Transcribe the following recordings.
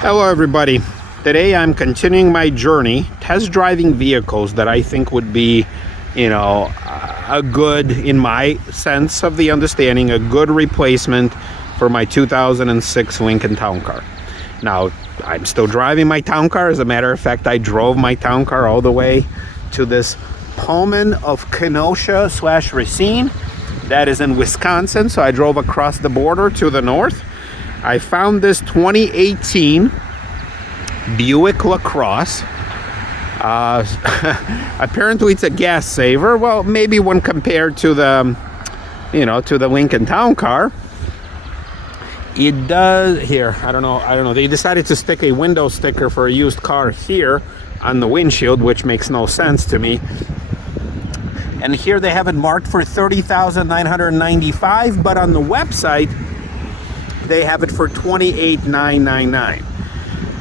Hello everybody. Today I'm continuing my journey test driving vehicles that I think would be, a good, in my sense of the understanding, a good replacement for my 2006 Lincoln Town Car. Now, I'm still driving my Town Car. As a matter of fact, I drove my Town Car all the way to this Pullman of Kenosha / Racine. That is in Wisconsin, so I drove across the border to the north. I found this 2018 Buick Lacrosse. Apparently it's a gas saver. Well, maybe when compared to the, to the Lincoln Town Car. It does, here, I don't know. They decided to stick a window sticker for a used car here on the windshield, which makes no sense to me. And here they have it marked for $30,995, but on the website, they have it for $28,999,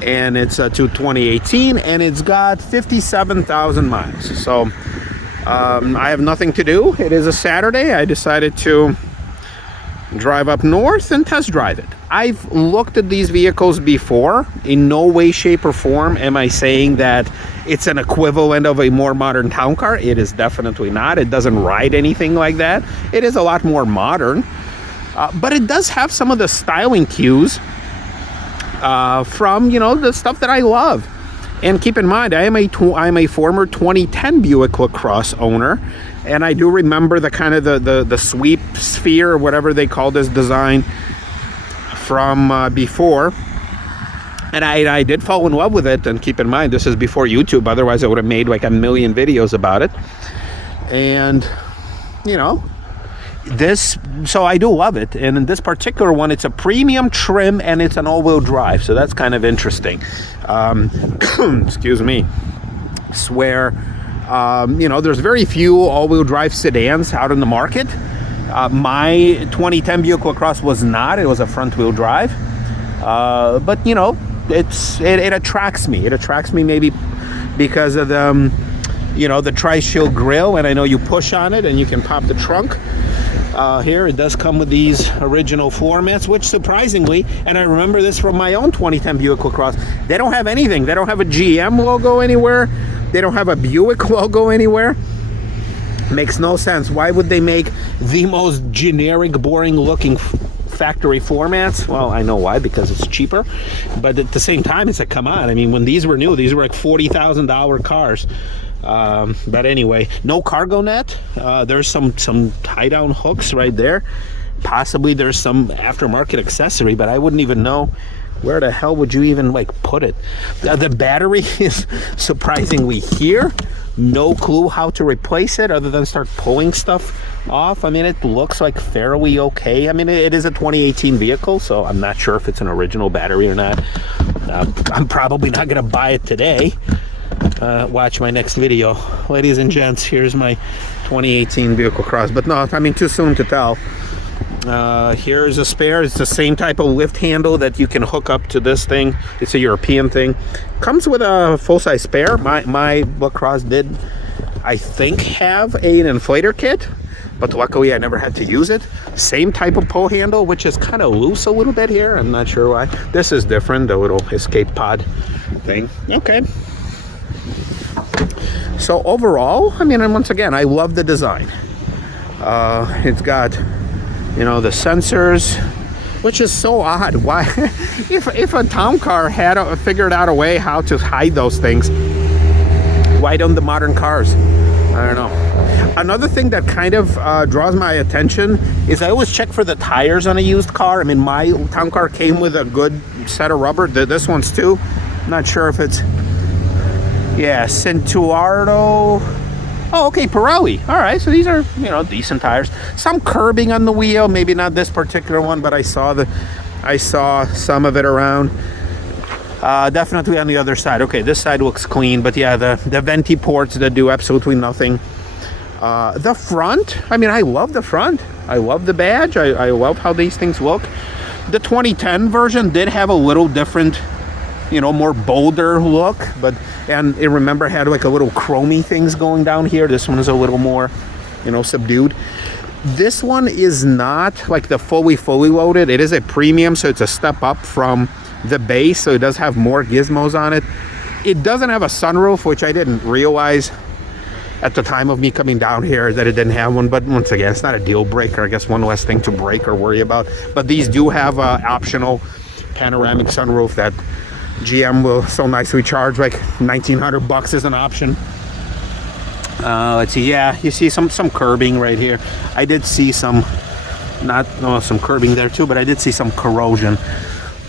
and it's to 2018, and it's got 57,000 miles. So I have nothing to do. It is a Saturday. I decided to drive up north and test drive it. I've looked at these vehicles before. In no way, shape, or form am I saying that it's an equivalent of a more modern Town Car. It is definitely not. It doesn't ride anything like that. It is a lot more modern. But it does have some of the styling cues from, the stuff that I love. And keep in mind, I'm a former 2010 Buick Lacrosse owner, and I do remember the kind of the sweep sphere, or whatever they call this design, from before. And I did fall in love with it. And keep in mind, this is before YouTube. Otherwise, I would have made like a million videos about it. And, so I do love it. And in this particular one, it's a premium trim and it's an all-wheel drive. So that's kind of interesting. Excuse me. Swear. There's very few all-wheel drive sedans out in the market. My 2010 Buick Lacrosse was not. It was a front-wheel drive. But, it attracts me. It attracts me maybe because of the, the tri-shield grill. And I know you push on it and you can pop the trunk. Here it does come with these original floor mats, which surprisingly, and I remember this from my own 2010 Buick Lacrosse, they don't have anything. They don't have a GM logo anywhere. They don't have a Buick logo anywhere. Makes no sense. Why would they make the most generic, boring looking factory floor mats? Well, I know why, because it's cheaper. But at the same time, it's like, come on. I mean, when these were new, these were like $40,000 cars. But anyway, no cargo net. There's some tie down hooks right there. Possibly there's some aftermarket accessory, but I wouldn't even know where the hell would you even put it. The battery is surprisingly here. No clue how to replace it other than start pulling stuff off. I mean, it looks like fairly okay. I mean, it is a 2018 vehicle, so I'm not sure if it's an original battery or not. I'm probably not going to buy it today. Watch my next video. Ladies and gents, here's my 2018 Buick Lacrosse. But no, I mean, too soon to tell. Here's a spare. It's the same type of lift handle that you can hook up to this thing. It's a European thing. Comes with a full-size spare. My Lacrosse did, I think, have an inflator kit, but luckily I never had to use it. Same type of pull handle, which is kind of loose a little bit here. I'm not sure why. This is different, the little escape pod thing. Okay. So overall, I mean, and once again, I love the design. It's got, the sensors, which is so odd. Why, if a Town Car had figured out a way how to hide those things, why don't the modern cars? I don't know. Another thing that kind of draws my attention is I always check for the tires on a used car. I mean, my Town Car came with a good set of rubber. This one's too. I'm not sure if it's, yeah, Centuardo. Oh, okay, Pirelli. All right, so these are, decent tires. Some curbing on the wheel, maybe not this particular one, but I saw some of it around. Definitely on the other side. Okay, this side looks clean, but yeah, the venti ports that do absolutely nothing. The front, I mean, I love the front. I love the badge. I love how these things look. The 2010 version did have a little different, more bolder look, and I remember had like a little chromey things going down here. This one is a little more, subdued. This one is not like the fully loaded. It is a premium, so it's a step up from the base, so it does have more gizmos on it. It doesn't have a sunroof, which I didn't realize at the time of me coming down here that it didn't have one, but once again, it's not a deal breaker. I guess one less thing to break or worry about. But these do have a optional panoramic sunroof that GM will so nicely charge, like $1,900 as an option. Let's see, yeah, you see some curbing right here. I did see some curbing there too, but I did see some corrosion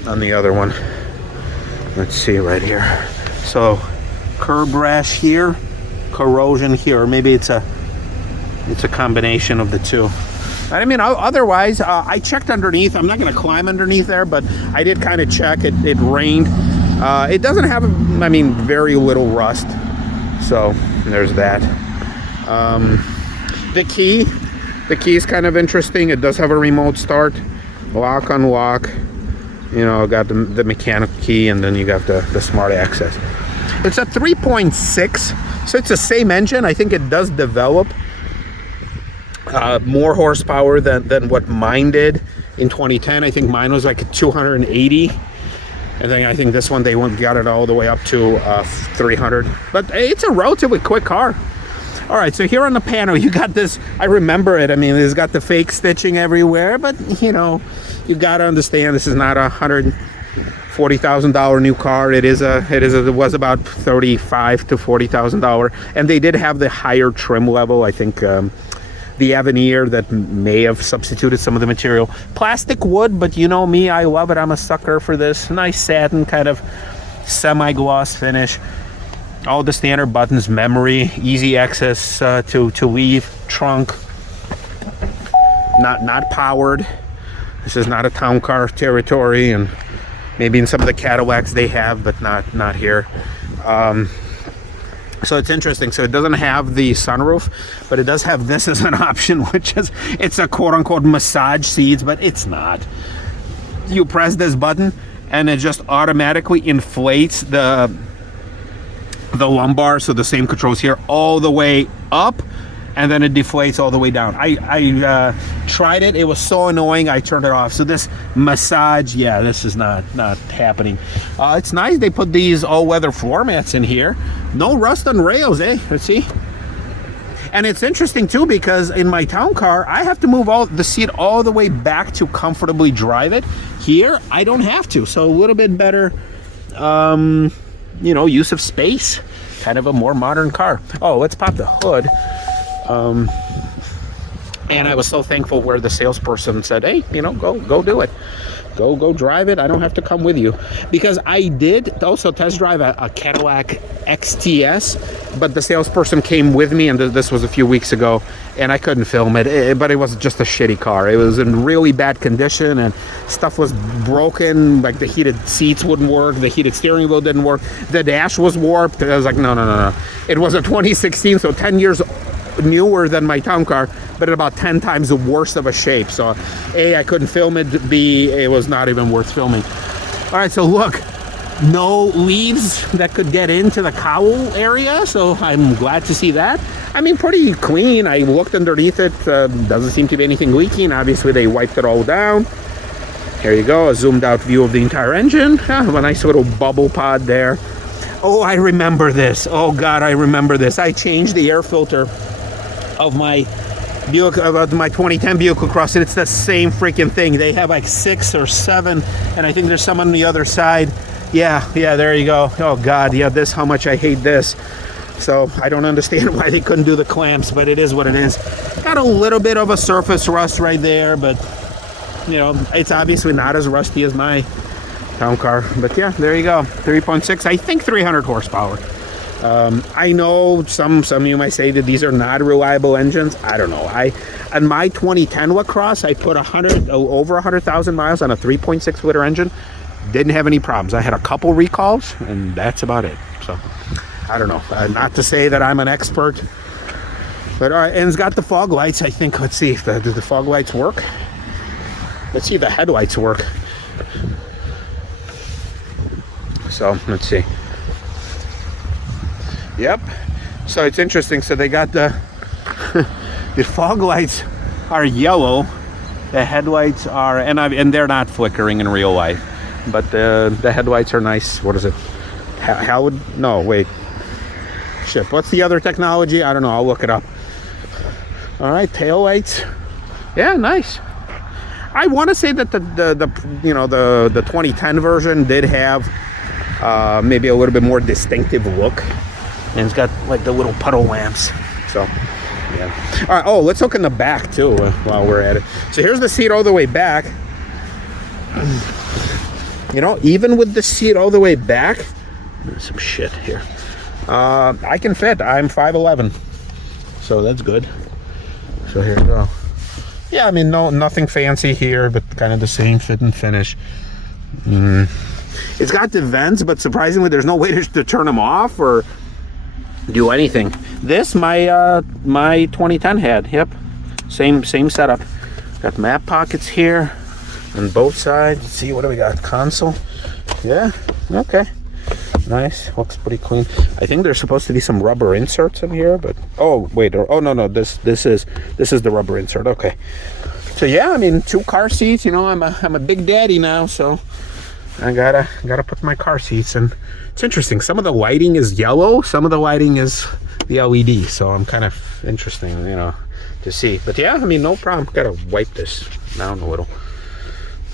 on the other one. Let's see right here. So curb rash here, corrosion here, or maybe it's a combination of the two. I mean, otherwise, I checked underneath. I'm not going to climb underneath there, but I did kind of check. It rained. It doesn't have, I mean, very little rust. So there's that. The key is kind of interesting. It does have a remote start, lock, unlock. You know, got the mechanical key, and then you got the smart access. It's a 3.6, so it's the same engine. I think it does develop more horsepower than what mine did in 2010. I think mine was like 280. And then I think this one, they got it all the way up to 300. But it's a relatively quick car. All right, so here on the panel, you got this. I remember it. I mean, it's got the fake stitching everywhere. But, you know, you got to understand this is not a $140,000 new car. It was about $35,000 to $40,000. And they did have the higher trim level. I think the Avenir that may have substituted some of the material. Plastic wood, but you know me, I love it. I'm a sucker for this. Nice satin kind of semi-gloss finish. All the standard buttons, memory, easy access to leave, trunk. Not powered. This is not a town car territory, and maybe in some of the Cadillacs they have, but not here. So it's interesting. So it doesn't have the sunroof, but it does have this as an option, which is, it's a quote-unquote massage seats, but it's not. You press this button, and it just automatically inflates the lumbar, so the same controls here, all the way up, and then it deflates all the way down. I tried it. It was so annoying. I turned it off. So this massage, yeah, this is not happening. It's nice. They put these all-weather floor mats in here. No rust on rails, eh? Let's see. And it's interesting too, because in my town car, I have to move the seat all the way back to comfortably drive it. Here, I don't have to. So a little bit better, you know, use of space. Kind of a more modern car. Oh, let's pop the hood. And I was so thankful where the salesperson said, hey, you know, go do it. Go drive it. I don't have to come with you. Because I did also test drive a Cadillac XTS, but the salesperson came with me, and this was a few weeks ago, and I couldn't film it. But it was just a shitty car. It was in really bad condition, and stuff was broken. Like the heated seats wouldn't work. The heated steering wheel didn't work. The dash was warped. I was like, no. It was a 2016, so 10 years newer than my town car, but at about 10 times the worst of a shape. So A, I couldn't film it. B, it was not even worth filming. All right, so look, no leaves that could get into the cowl area, so I'm glad to see that. I mean, pretty clean. I looked underneath it. Doesn't seem to be anything leaking. Obviously, they wiped it all down. Here you go, a zoomed out view of the entire engine. A nice little bubble pod there. Oh, I remember this. Oh God, I remember this. I changed the air filter of my Buick, of my 2010 Buick Lacrosse, and it's the same freaking thing. They have like 6 or 7, and I think there's some on the other side. Yeah, there you go. Oh God, yeah, how much I hate this. So I don't understand why they couldn't do the clamps, but it is what it is. Got a little bit of a surface rust right there, but you know, it's obviously not as rusty as my town car. But yeah, there you go. 3.6, I think 300 horsepower. I know some of you might say that these are not reliable engines. I don't know. On my 2010 Lacrosse, I put over 100,000 miles on a 3.6 liter engine. Didn't have any problems. I had a couple recalls, and that's about it. So I don't know. Not to say that I'm an expert, but all right. And it's got the fog lights. I think. Let's see if do the fog lights work. Let's see if the headlights work. So let's see. Yep. So it's interesting. So they got the fog lights are yellow. The headlights are, and they're not flickering in real life. but the headlights are nice. What is it? How would, no, wait. Shit, what's the other technology? I don't know, I'll look it up. All right, tail lights. Yeah, nice. I want to say that the 2010 version did have maybe a little bit more distinctive look, and it's got like the little puddle lamps. So yeah. All right. Oh, let's look in the back too while we're at it. So here's the seat all the way back. You know, even with the seat all the way back, there's some shit here. I can fit. I'm 5'11", so that's good. So here we go. Yeah, I mean, nothing fancy here, but kind of the same fit and finish. It's got the vents, but surprisingly, there's no way to turn them off or do anything. This, my 2010 had. Yep, same setup. Got map pockets here on both sides. Let's see, what do we got? Console. Yeah. Okay. Nice. Looks pretty clean. I think there's supposed to be some rubber inserts in here, but oh wait. Oh no. This is the rubber insert. Okay. So yeah, I mean, 2 car seats. You know, I'm a big daddy now, so I gotta put my car seats in. It's interesting. Some of the lighting is yellow. Some of the lighting is the LED. So I'm kind of interesting, you know, to see. But yeah, I mean, no problem. Gotta wipe this down a little.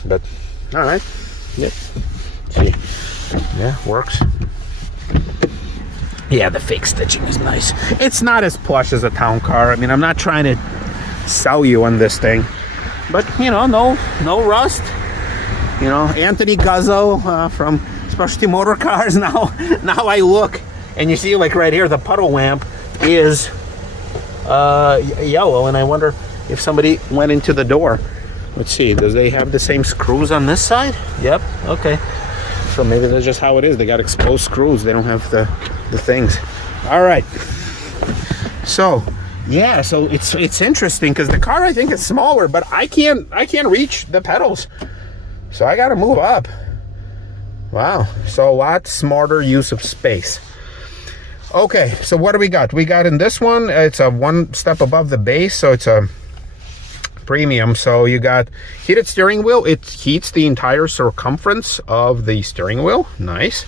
But all right. Yep. See. Yeah, works. Yeah, the fake stitching is nice. It's not as plush as a town car. I mean, I'm not trying to sell you on this thing, but you know, no rust. You know, Anthony Guzzo from Specialty Motor Cars. Now I look and you see, like right here, the puddle lamp is yellow, and I wonder if somebody went into the door. Let's see, does they have the same screws on this side? Yep. Okay. So maybe that's just how it is. They got exposed screws. They don't have the things. All right. So yeah, so it's interesting because the car, I think, is smaller, but I can't reach the pedals, so I got to move up. Wow. So a lot smarter use of space. Okay. So what do we got? We got in this one. It's a 1 step above the base, so it's a premium. So you got heated steering wheel. It heats the entire circumference of the steering wheel. Nice.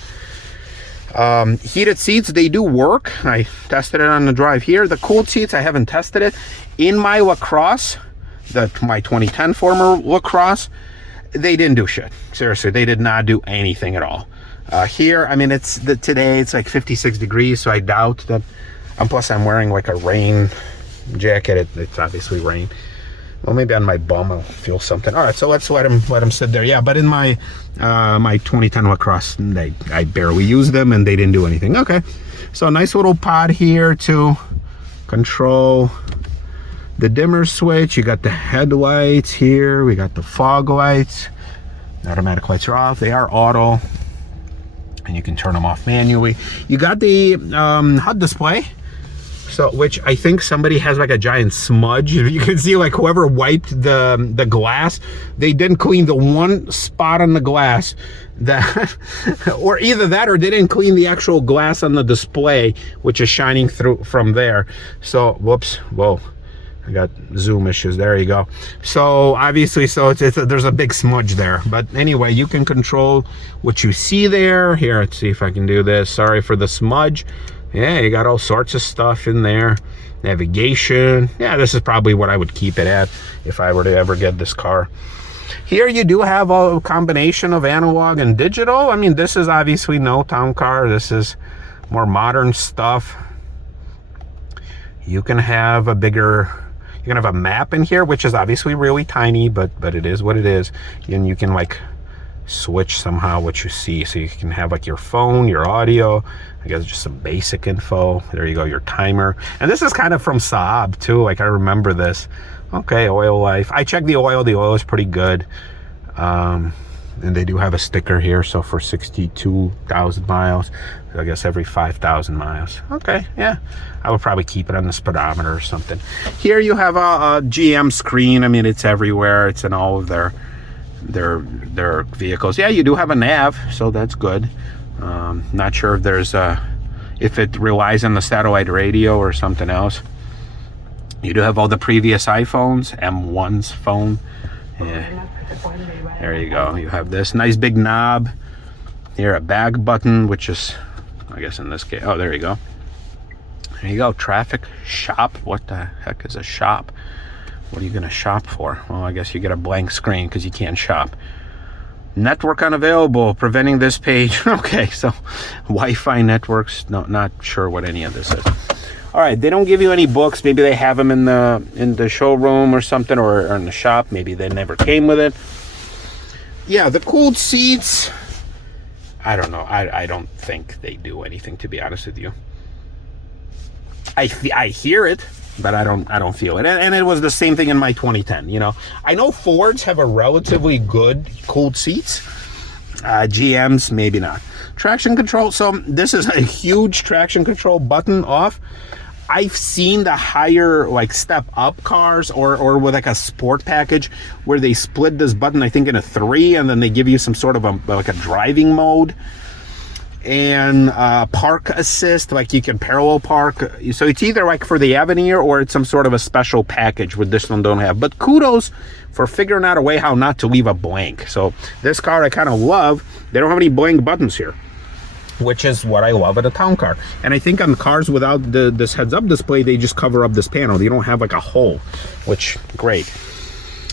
Heated seats, they do work. I tested it on the drive here. The cooled seats, I haven't tested it. In my Lacrosse, my 2010 former Lacrosse, they didn't do shit. Seriously, they did not do anything at all. Here, I mean, today it's like 56 degrees, so I doubt that. And plus, I'm wearing like a rain jacket. It's obviously rain. Well, maybe on my bum I'll feel something. All right, so let's let him sit there. Yeah, but in my my 2010 Lacrosse, I barely used them and they didn't do anything. Okay, so nice little pod here to control the dimmer switch. You got the headlights here. We got the fog lights. The automatic lights are off. They are auto, and you can turn them off manually. You got the HUD display. So, which I think somebody has like a giant smudge. You can see like whoever wiped the glass, they didn't clean the one spot on the glass that, or either that or they didn't clean the actual glass on the display, which is shining through from there. So, whoops, whoa, I got zoom issues. There you go. So obviously, so there's a big smudge there. But anyway, you can control what you see there. Here, let's see if I can do this. Sorry for the smudge. Yeah, you got all sorts of stuff in there. Navigation. Yeah, this is probably what I would keep it at if I were to ever get this car. Here you do have a combination of analog and digital. I mean, this is obviously no town car. This is more modern stuff. You can have a bigger, you can have a map in here, which is obviously really tiny, but it is what it is. And you can like switch somehow what you see. So you can have like your phone, your audio, I guess just some basic info. There you go, your timer. And this is kind of from Saab too. Like I remember this. Okay, oil life. I checked the oil. The oil is pretty good. And they do have a sticker here. So for 62,000 miles, I guess every 5,000 miles. Okay, yeah. I would probably keep it on the speedometer or something. Here you have a GM screen. I mean, it's everywhere. It's in all of their vehicles. Yeah, you do have a nav, so that's good. Not sure if there's if it relies on the satellite radio or something else. You do have all the previous iPhones, M1's phone. Yeah. There you go. You have this nice big knob. Here, a bag button, which is, I guess in this case, oh, there you go. There you go. Traffic shop. What the heck is a shop? What are you going to shop for? Well, I guess you get a blank screen because you can't shop. Network unavailable, preventing this page. Okay, so Wi-Fi networks. No, not sure what any of this is. All right, they don't give you any books. Maybe they have them in the showroom or something, or in the shop. Maybe they never came with it. Yeah, the cooled seats. I don't know. I don't think they do anything, to be honest with you. I hear it, but I don't feel it. And it was the same thing in my 2010. You know, I know Fords have a relatively good cooled seats. GMs maybe not. Traction control. So this is a huge traction control button off. I've seen the higher, like, step up cars or with like a sport package where they split this button, I think, into 3, and then they give you some sort of like a driving mode and park assist, like you can parallel park. So it's either like for the Avenir or it's some sort of a special package where this one don't have. But kudos for figuring out a way how not to leave a blank. So this car I kind of love. They don't have any blank buttons here, which is what I love at a town car. And I think on cars without this heads-up display, they just cover up this panel. You don't have like a hole, which, great.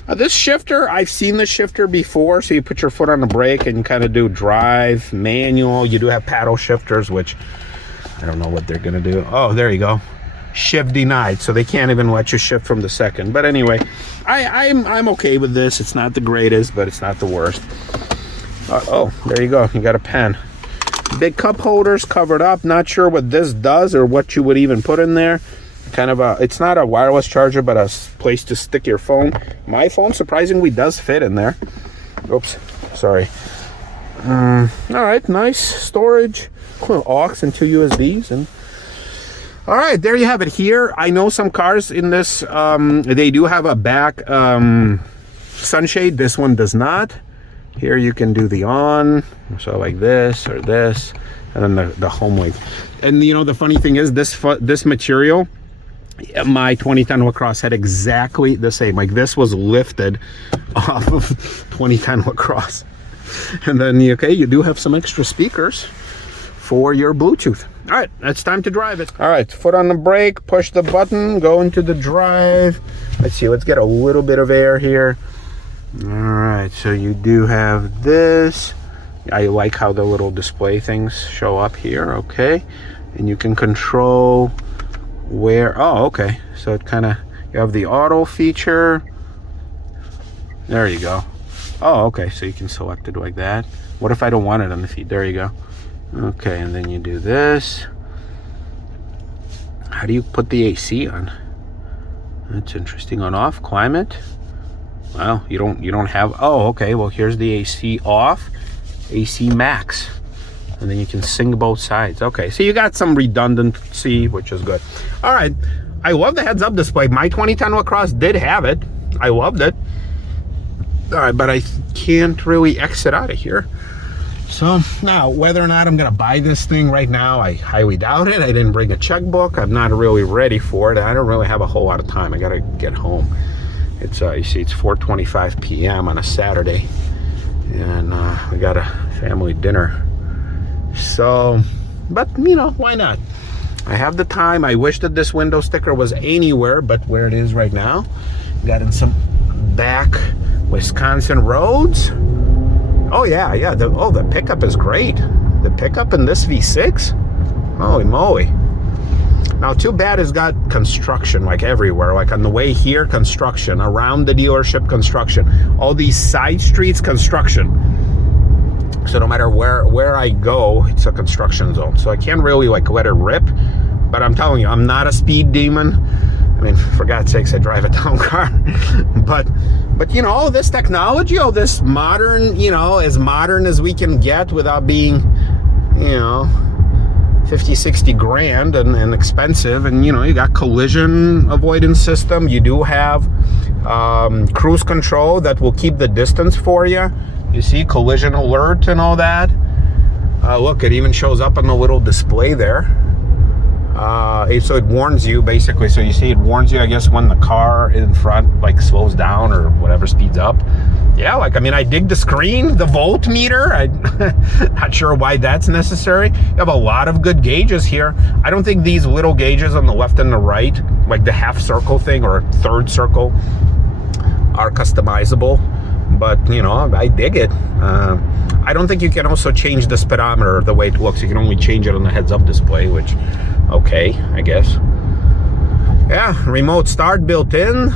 This shifter, I've seen this shifter before. So you put your foot on the brake and you kind of do drive, manual. You do have paddle shifters, which I don't know what they're going to do. Oh, there you go. Shift denied. So they can't even let you shift from the second. But anyway, I'm okay with this. It's not the greatest, but it's not the worst. Oh, there you go. You got a pen. Big cup holders covered up. Not sure what this does or what you would even put in there. Kind of it's not a wireless charger, but a place to stick your phone. My phone surprisingly does fit in there. Oops, sorry. All right, nice storage. Aux and 2 USBs. And all right, there you have it. Here, I know some cars in this, they do have a back sunshade. This one does not. Here you can do the on, so like this or this, and then the home light. And you know, the funny thing is, this material, my 2010 Lacrosse had exactly the same. Like, this was lifted off of 2010 Lacrosse. And then, okay, you do have some extra speakers for your Bluetooth. All right, it's time to drive it. All right, foot on the brake, push the button, go into the drive. Let's see, let's get a little bit of air here. All right, so you do have this. I like how the little display things show up here. Okay, and you can control where. Oh, okay, so it kind of, you have the auto feature. There you go. Oh, okay, so you can select it like that. What if I don't want it on the feed? There you go. Okay, and then you do this. How do you put the AC on? That's interesting. On off, climate. Well, you don't have. Oh, okay, well, here's the AC off, AC max, and then you can sing both sides. Okay, so you got some redundancy, which is good. All right, I love the heads-up display. My 2010 Lacrosse did have it. I loved it. All right, but I can't really exit out of here. So now, whether or not I'm gonna buy this thing right now, I highly doubt it. I didn't bring a checkbook. I'm not really ready for it. I don't really have a whole lot of time. I gotta get home. It's you see, it's 4:25 p.m. on a Saturday, and we got a family dinner. So, but you know, why not? I have the time. I wish that this window sticker was anywhere but where it is right now. Got in some back Wisconsin roads. Oh yeah, the pickup is great. The pickup in this V6, holy moly. Now, too bad it's got construction like everywhere. Like on the way here, construction. Around the dealership, construction. All these side streets, construction. So no matter where I go, it's a construction zone. So I can't really like let it rip. But I'm telling you, I'm not a speed demon. I mean, for God's sakes, I drive a town car. but you know, all this technology, all this modern, you know, as modern as we can get without being, you know, 50, 60 grand and expensive. And you know, you got collision avoidance system. You do have cruise control that will keep the distance for you. You see, collision alert and all that. Look, it even shows up on the little display there. So it warns you basically. So you see, it warns you, I guess, when the car in front like slows down or whatever, speeds up. Yeah, like, I mean, I dig the screen, the voltmeter. I'm not sure why that's necessary. You have a lot of good gauges here. I don't think these little gauges on the left and the right, like the half circle thing or third circle, are customizable. But, you know, I dig it. I don't think you can also change the speedometer the way it looks. You can only change it on the heads-up display, which, okay, I guess. Yeah, remote start built in.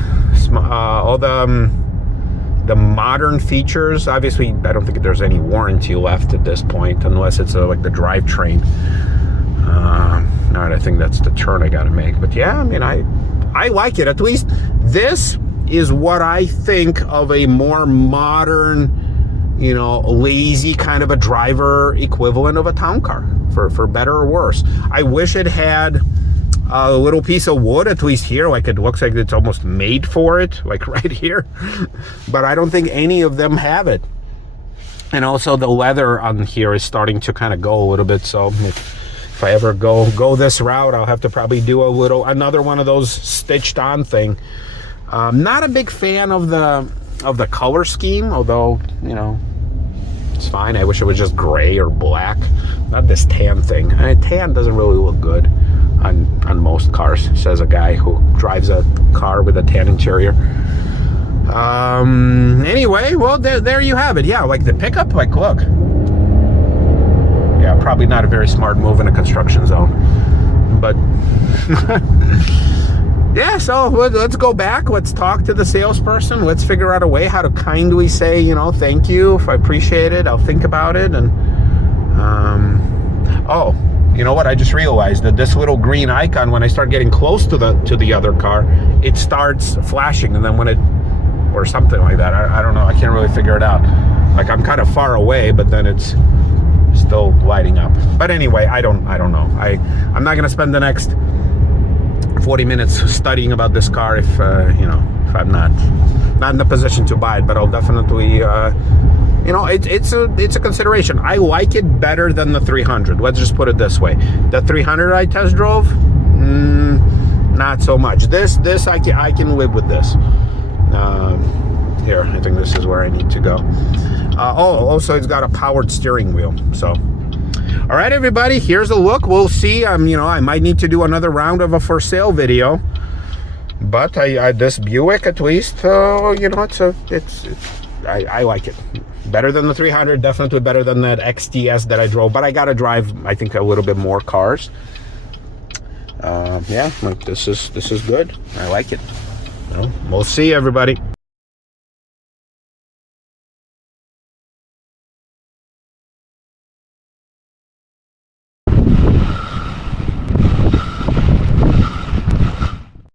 All the modern features. Obviously, I don't think there's any warranty left at this point, unless it's like the drivetrain. All right, I think that's the turn I got to make. But yeah, I mean, I like it. At least this is what I think of a more modern, you know, lazy kind of a driver equivalent of a town car, for better or worse. I wish it had a little piece of wood, at least here, like it looks like it's almost made for it, like right here. But I don't think any of them have it. And also the leather on here is starting to kind of go a little bit. So if I ever go this route, I'll have to probably do another one of those stitched on thing. Not a big fan of the color scheme, although, you know, it's fine. I wish it was just gray or black, not this tan thing. Tan doesn't really look good on most cars, says a guy who drives a car with a tan interior. Anyway, well, there you have it. Yeah, like the pickup, like, look. Yeah, probably not a very smart move in a construction zone, but yeah, so let's go back. Let's talk to the salesperson. Let's figure out a way how to kindly say, you know, thank you. If I appreciate it, I'll think about it. And oh, you know what? I just realized that this little green icon, when I start getting close to the other car, it starts flashing, and then when it, or something like that. I don't know. I can't really figure it out. Like, I'm kind of far away, but then it's still lighting up. But anyway, I don't know. I'm not gonna spend the next 40 minutes studying about this car if you know, if I'm not in a position to buy it. But I'll definitely you know, it's a consideration. I like it better than the 300. Let's just put it this way. The 300 I test drove, not so much. This I can live with this. Here, I think this is where I need to go. Also, it's got a powered steering wheel. So, all right, everybody, here's a look. We'll see. You know, I might need to do another round of a for sale video. But this Buick, at least, you know, I like it. Better than the 300, definitely better than that XTS that I drove. But I gotta drive, I think, a little bit more cars. Yeah, this is good. I like it. Well, we'll see, everybody.